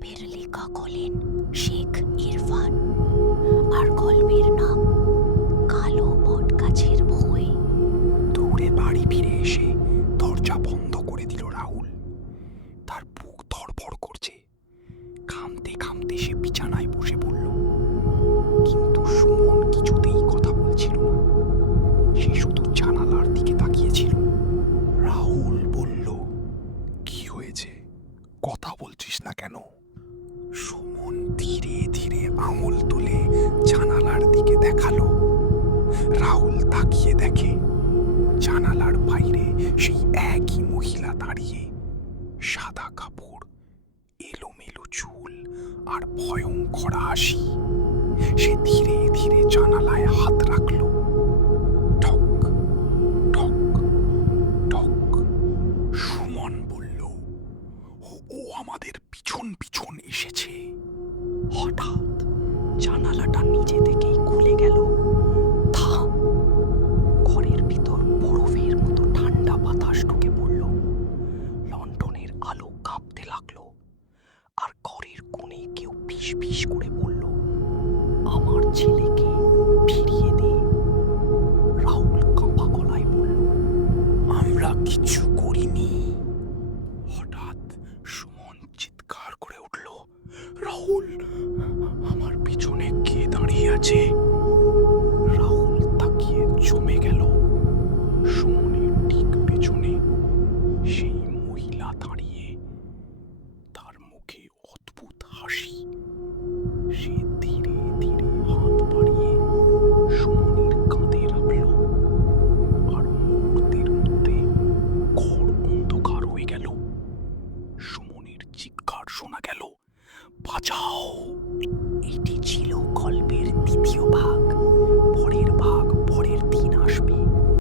গল্পের লেখক হলেন শেখ ইরফান, আর গল্পের নাম কালো বটগাছের ভয়। দৌড়ে বাড়ি ফিরে এসে দরজা বন্ধ করে দিল রাহুল। তার বুক ধড়ফড় করছে। ঘামতে ঘামতে সে বিছানায় বসে পড়ল, কিন্তু সুমন কিছুতেই কথা বলছিল না। সে শুধু জানালার দিকে তাকিয়েছিল। রাহুল বলল, কি হয়েছে? কথা বলছিস না কেন? সুমন ধীরে ধীরে আঙুল তুলে জানালার দিকে দেখালো। রাহুল তাকিয়ে দেখে জানালার বাইরে সেই একই মহিলা দাঁড়িয়ে, সাদা কাপড়, এলোমেলো চুল আর ভয়ঙ্কর হাসি। সে ধীরে ধীরে জানালায় হাত রাখলো। ঠক ঠক ঠক। সুমন বলল, ও আমাদের পিছন পিছন এসেছে। হঠাৎ জানালাটা নিজে থেকেই খুলে গেল। থাম! ঘরের ভিতর বরফের মতো ঠান্ডা বাতাস ঢুকে পড়ল। লণ্ঠনের আলো কাঁপতে লাগলো, আর ঘরের কোণে কেউ ফিস ফিস করে বলল, আমার ছেলেকে ফিরিয়ে দে। রাহুল কাঁপা গলায় বলল, আমরা কিছু করিনি। হঠাৎ সুমন চিৎকার করে উঠল, রাহুল, আমার পিছনে কে দাঁড়িয়ে আছে? রাহুল তাকিয়ে জমে গেল। সুমনের ঠিক পেছনে সেই মহিলা দাঁড়িয়ে, তার মুখে অদ্ভুত হাসি। সে ধীরে ধীরে হাত বাড়িয়ে সুমনের কাঁধে রাখল, আর মুহূর্তের মধ্যে ঘর অন্ধকার হয়ে গেল। সুমনের চিৎকার শোনা গেল, বাঁচাও! এটি ছিল গল্পের দ্বিতীয়